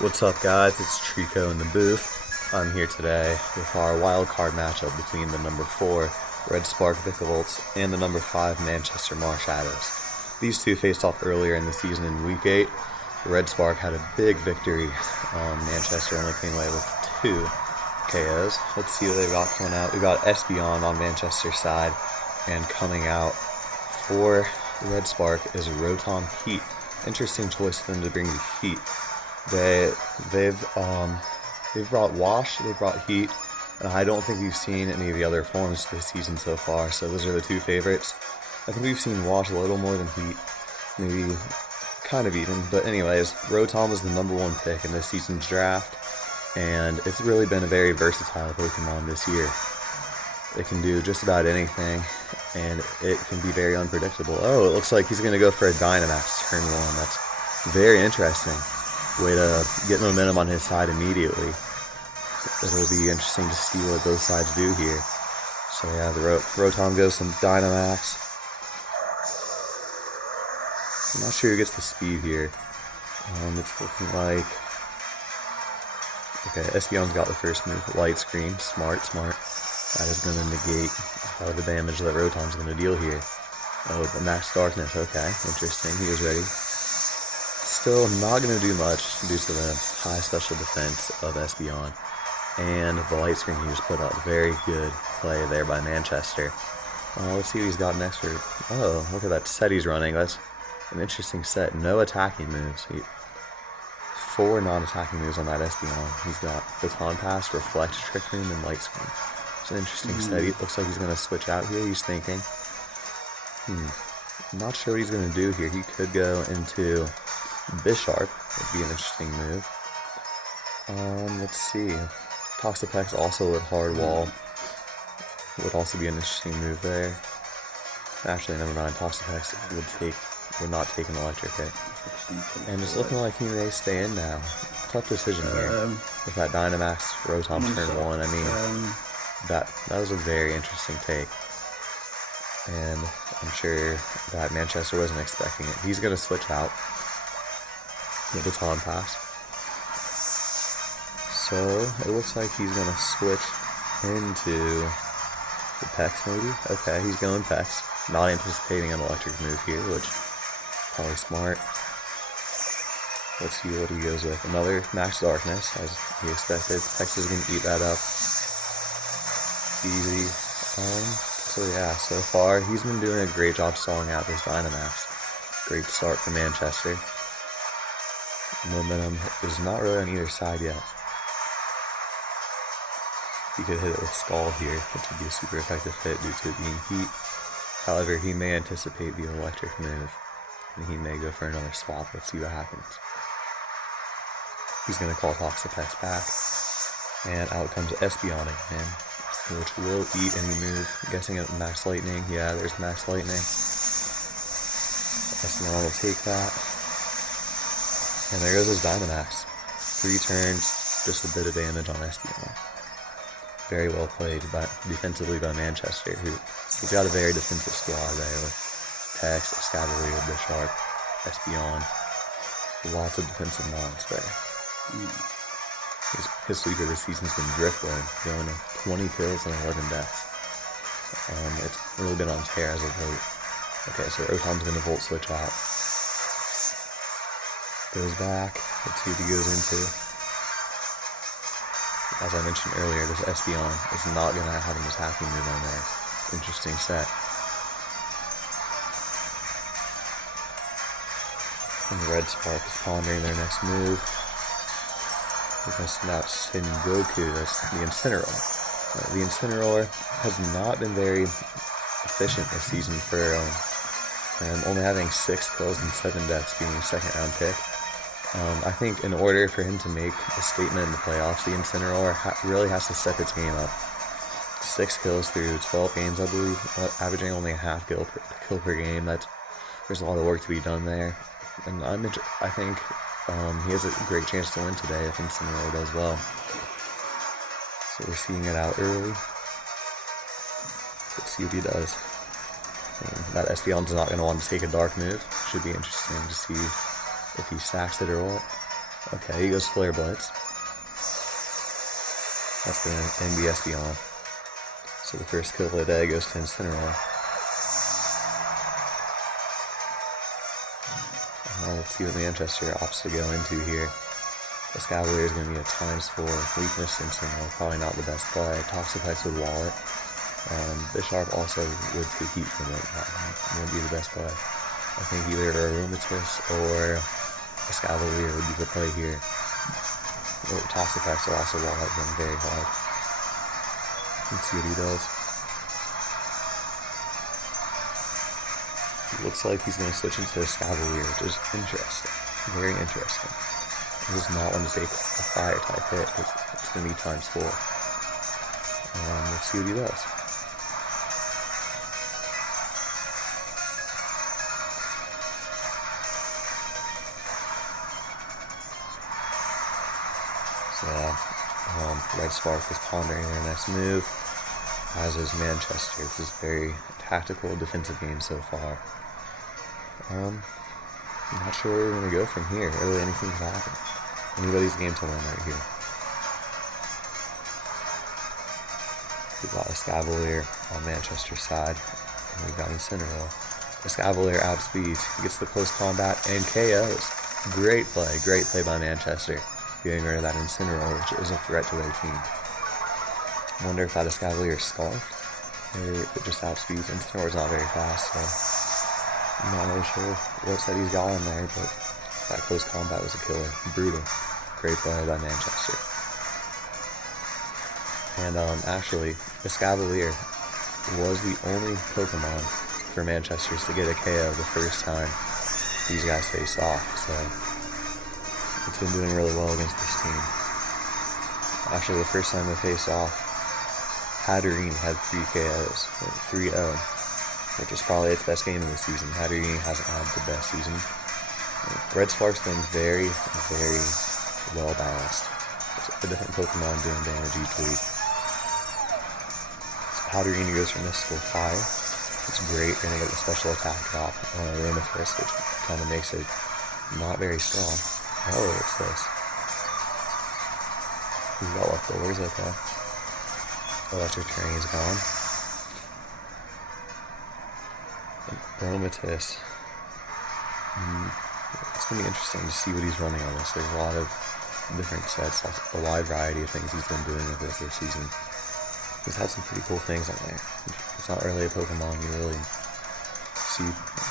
What's up, guys? It's Treecko in the booth. I'm here today with our wild card matchup between the number 4 Red Spark Vikavolts and the number 5 Manchester Marshadows. These two faced off earlier in the season in Week 8. The Red Spark had a big victory. Manchester only came away with 2 KOs. Let's see what they've got coming out. We've got Espeon on Manchester's side, and coming out for the Red Spark is Rotom Heat. Interesting choice for them to bring the Heat. They've brought Wash, they've brought Heat, and I don't think we've seen any of the other forms this season so far, so those are the two favorites. I think we've seen Wash a little more than Heat, maybe kind of even, but anyways, Rotom was the number 1 pick in this season's draft, and it's really been a very versatile Pokemon this year. It can do just about anything, and it can be very unpredictable. Oh, it looks like he's going to go for a Dynamax turn 1. That's very interesting. Way to get momentum on his side immediately. It'll be interesting to see what both sides do here. So yeah, the Rotom goes some Dynamax. I'm not sure who gets the speed here. It's looking like... Okay, Espeon's got the first move. Light Screen. Smart. That is going to negate a lot of the damage that Rotom's going to deal here. Oh, but Max Darkness. Okay, interesting. He was ready. Still not going to do much due to the high special defense of Espeon and the light screen he just put up. Very good play there by Manchester. Let's see what he's got next for... Oh, look at that set he's running. That's an interesting set. No attacking moves. 4 non-attacking moves on that Espeon. He's got Baton Pass, Reflect, Trick Room, and Light Screen. It's an interesting set. He looks like he's going to switch out here. He's thinking. I'm not sure what he's going to do here. He could go into Bisharp. Would be an interesting move. Let's see. Toxapex also with Hard Wall. Would also be an interesting move there. Actually, never mind. Toxapex would not take an electric hit. And it's looking like he may stay in now. Tough decision here. With that Dynamax Rotom turn 1. I mean, that was a very interesting take. And I'm sure that Manchester wasn't expecting it. He's going to switch out. The Baton Pass. So it looks like he's going to switch into the Pex maybe. Okay, he's going Pex. Not anticipating an electric move here, which probably smart. Let's see what he goes with. Another Max Darkness, as he expected. Pex is going to eat that up. Easy. So yeah, so far he's been doing a great job stalling out this Dynamax. Great start for Manchester. Momentum is not really on either side yet. He could hit it with Scald here, which would be a super effective hit due to it being Heat. However, he may anticipate the electric move, and he may go for another swap. Let's see what happens. He's going to call Toxapex back, and out comes Espeon again, which will eat any move. I'm guessing it Max Lightning. Yeah, there's Max Lightning. Espeon will take that. And there goes his Dynamax. 3 turns, just a bit of damage on Espeon. Very well played defensively by Manchester, who's got a very defensive squad there with Pex, Escavalier, Bisharp, Espeon. Lots of defensive mons there. His sweeper this season's been Driftwood, going to 20 kills and 11 deaths. It's really been on tear as of late. Okay, so Rotom's going to Volt Switch out. Goes back. Let's see what he goes into. As I mentioned earlier, this Espeon is not going to have an attacking move on there. Interesting set. And the Red Spark is pondering their next move. We're going to send out Sengoku, that's the Incineroar. The Incineroar has not been very efficient this season for only having 6 kills and 7 deaths, being a second round pick. I think in order for him to make a statement in the playoffs, the Incineroar really has to step its game up. 6 kills through 12 games, I believe, averaging only a half kill per game. There's a lot of work to be done there, and I think he has a great chance to win today if Incineroar does well. So we're seeing it out early. Let's see what he does. And that Espeon's not going to want to take a dark move. Should be interesting to see if he stacks it or what. Okay, Okay, he goes Flare Blitz. That's going to end the Espeon. So the first kill of the day goes to Incineroar. Let's see what Manchester opts to go into here. Vikavolts is going to be a ×4 weakness Incineroar, probably not the best play. Toxapex with Wallet. Bisharp also would take heat from it. That wouldn't be the best play. I think either Aromatisse or Vikavolts would be the play here. Toxapex will also Wallet him very hard. Let's see what he does. It looks like he's going to switch into Vikavolts, which is interesting. Very interesting. He does not want to take a fire type hit because it's going to be ×4. Let's see what he does. So, Red Spark is pondering their next move, as is Manchester. This is very tactical defensive game so far. I'm not sure where we're going to go from here. Really, anything can happen. Anybody's game to win right here. We've got a Vikavolts on Manchester's side, and we've got Incineroar. Vikavolts outspeeds, gets the close combat, and KOs. Great play by Manchester, getting rid of that Incineroar, which is a threat to their team. I wonder if that Vikavolts scarfed, or if it just outspeeds. Incineroar's not very fast, so I'm not really sure what set he's got in there, but that close combat was a killer. Brutal. Great play by Manchester. And actually, Vikavolts was the only Pokemon for Manchester's to get a KO the first time these guys faced off, so it's been doing really well against this team. Actually, the first time they faced off, Hatterene had 3 KOs, 3-0, which is probably its best game of the season. Hatterene hasn't had the best season. Red Spark's been very, very well balanced. It's a different Pokemon doing damage each week. So Hatterene goes for Mystical Fire. It's great. You're going to get the special attack drop on Aromatisse, which kind of makes it not very strong. Oh, what's this? He's got leftovers, okay. Electric Terrain is gone. Aromatisse. It's going to be interesting to see what he's running on this. There's a lot of different sets, a wide variety of things he's been doing with this season. He's had some pretty cool things on there. It's not really a Pokemon you really see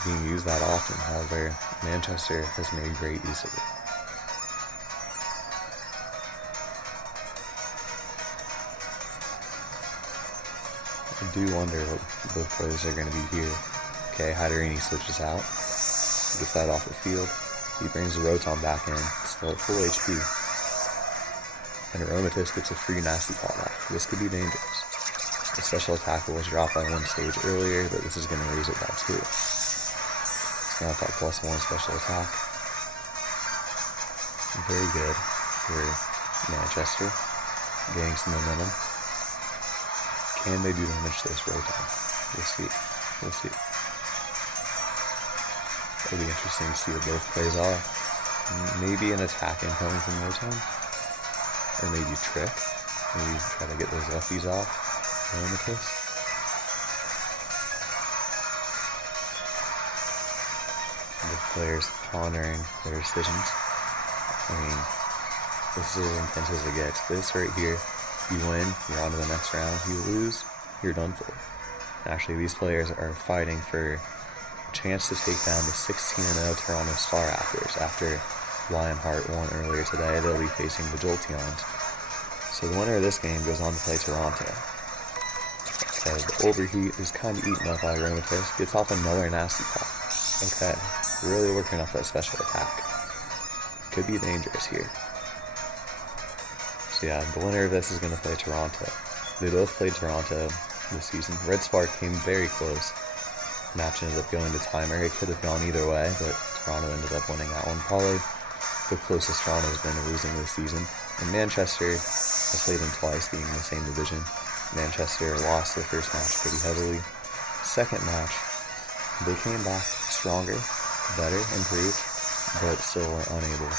being used that often. However, Manchester has made great use of it. I do wonder what both players are going to be here. Okay, Hatterene switches out. Gets that off the field. He brings the Rotom back in, still at full HP. And Aromatisse gets a free Nasty Claw back. This could be dangerous. The special attack was dropped by 1 stage earlier, but this is going to raise it by 2. It's now got +1 special attack. Very good for Manchester. Getting some momentum. Can they do damage to this Rotom? We'll see. We'll see. It'll be interesting to see what both plays are. Maybe an attack incoming from Rotom. Or maybe Trick. Maybe try to get those lefties off. Aromatisse. The players pondering their decisions. I mean, this is as intense as it gets. This right here, you win, you're on to the next round. You lose, you're done for. Actually, these players are fighting for a chance to take down the 16-0 Toronto Star Raptors. After Lionheart won earlier today, they'll be facing the Jolteons. So the winner of this game goes on to play Toronto. Okay, the Overheat is kind of eaten up by Aromatisse. Gets off another Nasty Claw. Okay, really working off that special attack. Could be dangerous here. So yeah, the winner of this is going to play Toronto. They both played Toronto this season. Red Spark came very close. Match ended up going to timer. It could have gone either way, but Toronto ended up winning that one. Probably the closest Toronto's been to losing this season. And Manchester has played them twice, being in the same division. Manchester lost their first match pretty heavily. Second match, they came back stronger, better, improved, but still were unable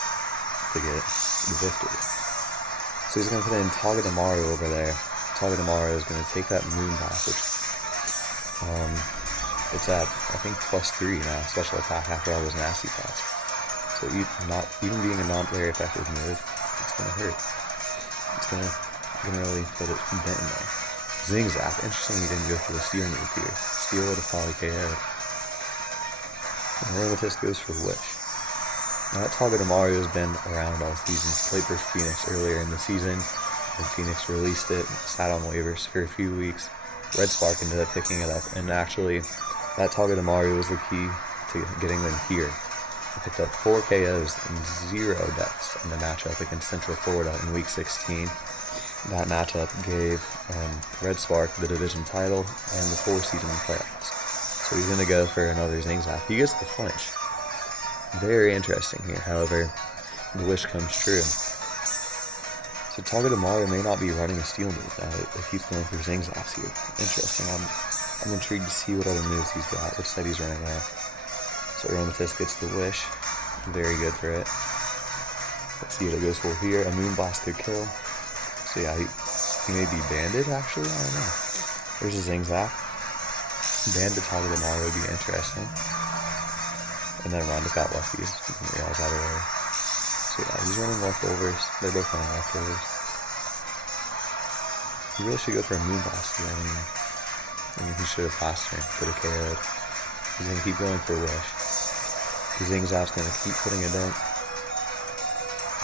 to get the victory. So he's going to put in Togedemaru over there. Togedemaru is going to take that Moon Blast, which it's at, I think, +3 now, special attack after all those nasty pots. So even being a not very effective move, it's going to hurt. It's going to really put it dent in there. Zing Zap. Interesting he didn't go for the Steel move here. Steel would have probably KO'd. And Aromatisse goes for Wish. Now that Togedemaru has been around all season. Played for Phoenix earlier in the season, and Phoenix released it, sat on waivers for a few weeks. Red Spark ended up picking it up, and actually, that Togedemaru was the key to getting them here. He picked up 4 KOs and 0 deaths in the matchup against Central Florida in Week 16. That matchup gave Red Spark the division title and the 4 seed in the playoffs. So he's going to go for another Zing Zap. He gets the flinch. Very interesting here, however, the wish comes true. So Togedemaru may not be running a Steel move now if he's going for Zing Zaps here. Interesting. I'm intrigued to see what other moves he's got, which side he's running there. So Aromatisse gets the wish. Very good for it. Let's see what it goes for here. A Moon Blast could kill. So yeah, he may be banded actually. I don't know. There's a Zing Zap. Banded Togedemaru would be interesting. And then Ron just got lefties. You can realize that earlier. So yeah, he's running leftovers. They're both running leftovers. He really should go for a Moon Blast here. I mean, he should have faster. Could have KO'd. He's going to keep going for a wish. Zing Zap's going to keep putting it in.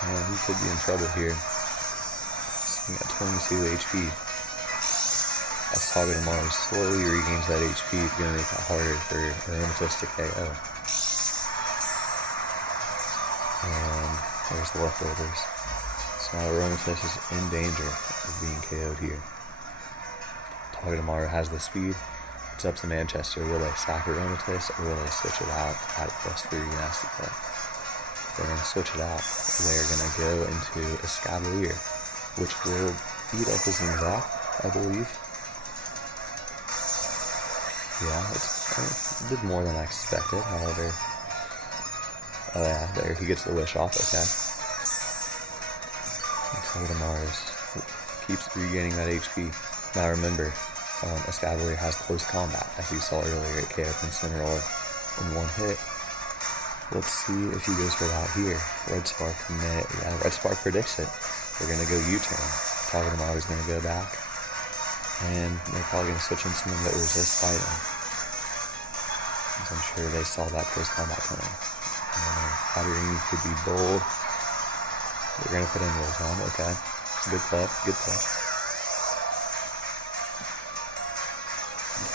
And he could be in trouble here. Sitting at 22 HP. As Togedemaru slowly regains that HP, it's going to make it harder for Aromatisse to KO. And there's the leftovers. So now Aromatisse is in danger of being KO'd here. Togedemaru has the speed. It's up to Manchester. Will they sack Aromatisse or will they switch it out at +3 nasty play? They're going to switch it out. They're going to go into Escavalier, which will beat up the Zing Zap, I believe. Yeah, it did more than I expected, however. Oh yeah, there, he gets the wish off, okay. Togedemaru keeps regaining that HP. Now remember, Escavalier has close combat, as you saw earlier at KO Cincinnati in one hit. Let's see if he goes for that here. Red Spark, yeah, Red Spark predicts it. They're going to go U-turn. Togedemaru is going to go back. And they're probably going to switch in something that resists fighting. I'm sure they saw that close combat coming. Habirini could be bold. They're going to put in Rotom, okay. Good play, good play.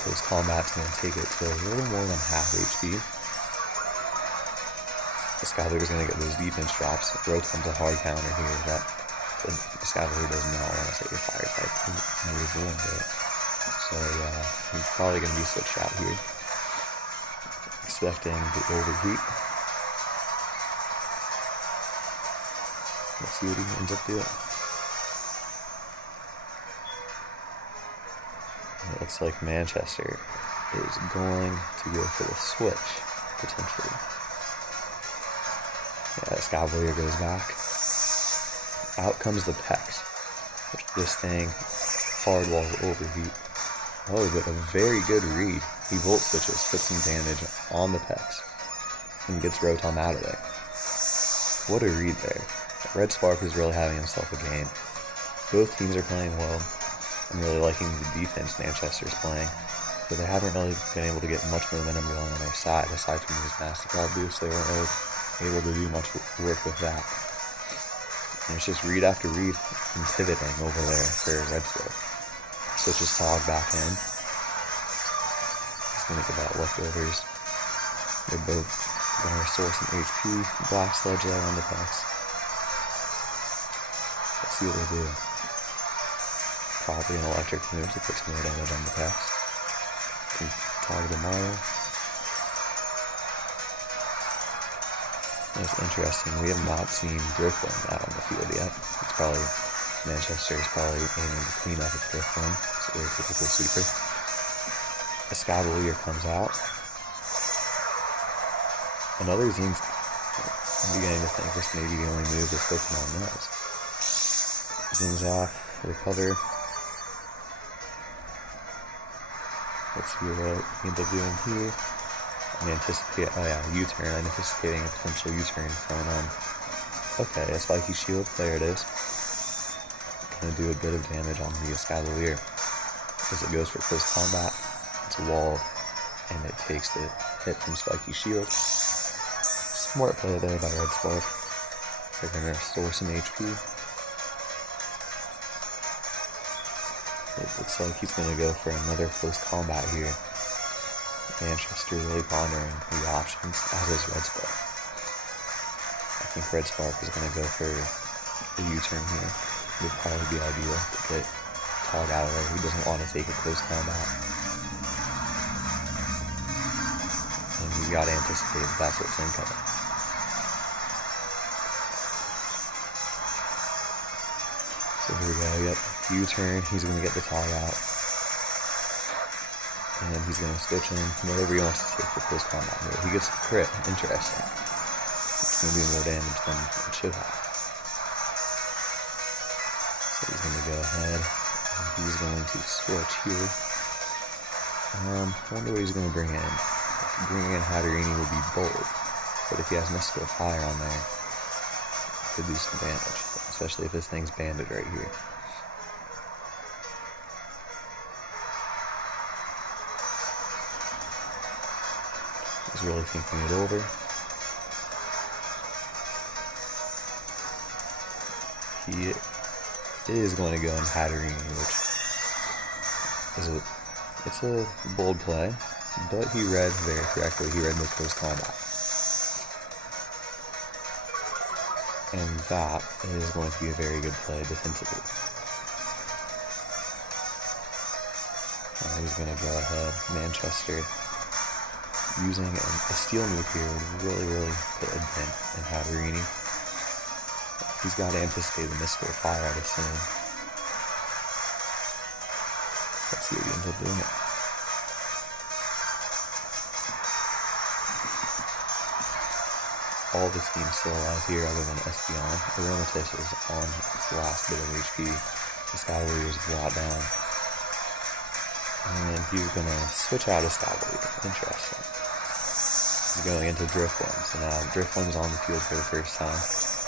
Close combat's going to take it to a little more than half HP. Escavalier is going to get those defense drops. Rotom's a hard counter here that Escavalier does not want to take a fire type move into it. So yeah, he's probably going to be switched out here. Expecting the overheat. Let's see what he ends up doing. It looks like Manchester is going to go for the switch, potentially. Yeah, Escavalier goes back. Out comes the Pex. This thing, hard wall overheat. Oh, but a very good read. He volt switches, puts some damage on the Pex, and gets Rotom out of there. What a read there. Red Spark is really having himself a game. Both teams are playing well. I'm really liking the defense Manchester's playing, but they haven't really been able to get much momentum going on their side. Aside from these Masterclass boosts, they weren't really able to do much work with that. And it's just read after read and pivoting over there for Red Spark. Switches Tog back in. He's going to get that leftovers. They're both going to restore some HP. Black Sludge there on the Pex. Let's see what they do. Probably an electric move to put some more damage on the Pex. Togedemaru. That's interesting. We have not seen Griffin out on the field yet. It's probably Manchester is probably aiming to clean up with Griffin. It's a very typical sweeper. Escavalier comes out. Another Zing Zap. I'm beginning to think this may be the only move this Pokemon knows. Zooms off, recover. Let's see what we end up doing here. I'm anticipating, oh yeah, U-turn. I'm anticipating a potential U-turn from, okay, a Spiky Shield. There it is. Gonna do a bit of damage on the Escavalier. As it goes for close combat, it's walled, and it takes the hit from Spiky Shield. Smart play there by Red Spark. They're gonna restore some HP. It looks like he's gonna go for another close combat here. Manchester really pondering the options, as is Red Spark. I think Red Spark is gonna go for a U-turn here. Would probably be ideal to get Tog out of there. He doesn't want to take a close combat. And he's got to anticipate that's what's incoming. So here we go, yep, U-turn, he's going to get the Tog out. And he's going to switch in whatever he wants to take for close combat. But he gets a crit, interesting. It's going to do more damage than it should have. So he's going to go ahead, and he's going to switch here. I wonder what he's going to bring in. Bringing in Hatterini would be bold, but if he has Mystical Fire on there, it could do some damage, especially if this thing's banded right here. He's really thinking it over. He is going to go in Hatterini, which is it's a bold play, but he read very correctly. He read the close combat. And that is going to be a very good play defensively. He's going to go ahead. Manchester, using a steel move here, would really put a dent in Hatterini. He's got to anticipate the Mystical Fire, I'd assume. Let's see what he ends up doing it. All the teams still alive here other than Espeon. Aromatisse is on its last bit of HP. The Escavalier is brought down. And he's going to switch out Escavalier. Interesting. He's going into Drifblim. So now Drifblim's on the field for the first time.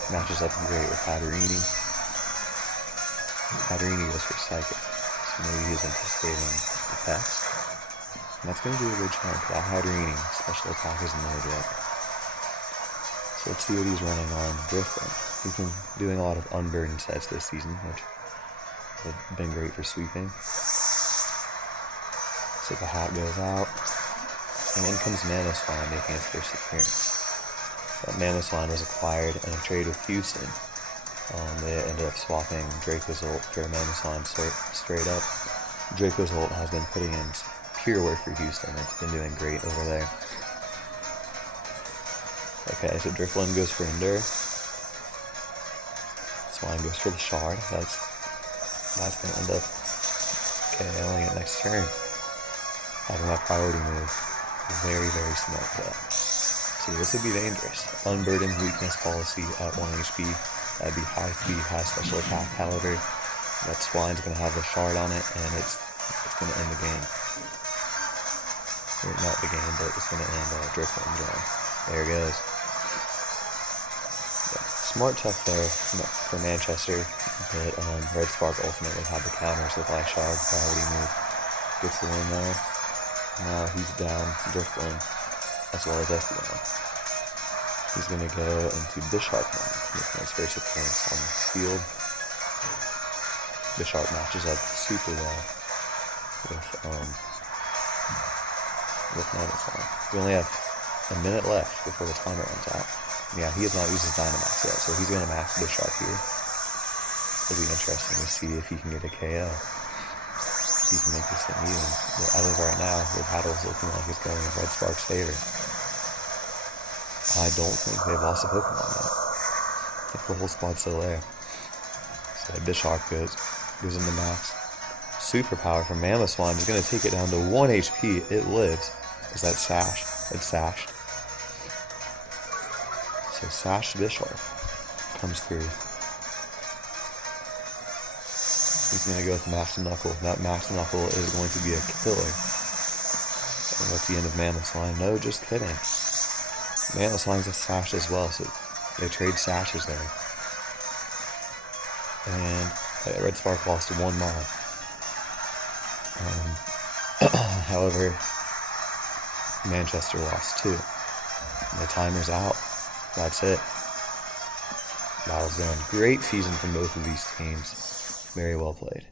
Matches up great with Hatterini. Hatterini goes for Psychic. So maybe he's anticipating the text. And that's going to do a good chunk. That Hatterini special attack is no joke. So let's see what he's running on Drifblim. He's been doing a lot of unburdened sets this season, which have been great for sweeping. So the hat goes out. And in comes Mamoswine making his first appearance. Mamoswine was acquired in a trade with Houston. They ended up swapping Dracozolt for Mamoswine straight up. Dracozolt has been putting in pure work for Houston. It's been doing great over there. Okay, so Drifblim goes for Endure. Swine goes for the Shard. That's going to end up KOing it next turn. Having that priority move. Very smart play. See, this would be dangerous. Unburdened weakness policy at 1 HP. That'd be high speed, high special attack. However, that Swine's going to have the Shard on it, and it's going to end the game. Or not the game, but it's going to end Drifblim's run. There it goes. Yeah, smart tech there for Manchester, but Red Spark ultimately had the counters with Ice Shard. Priority move. Gets the win there. Now he's down Drifblim, as well as Espeon. He's going to go into Bisharp now, making his first appearance on the field. Bisharp matches up super well with Mamoswine. We only have a minute left before the timer runs out. Yeah, he has not used his Dynamax yet, so he's going to max Bisharp here. It'll be interesting to see if he can get a KO. He can make this thing even. But as of right now, the battle's looking like it's going in Red Spark's favor. I don't think they've lost a Pokemon yet. I think the whole squad's still there. So Bisharp goes into max. Superpower from Mamoswine is going to take it down to 1 HP. It lives. Is that Sash? It's sashed. So Sash Bisharp comes through. He's going to go with Max Knuckle. That Max Knuckle is going to be a killer. And that's the end of Mammoth's line. No, just kidding. Mammoth's line's a Sash as well, so they trade Sashes there. And Red Spark lost 1 mod. However, Manchester lost 2. The timer's out. That's it. Battle's done. Great season from both of these teams. Very well played.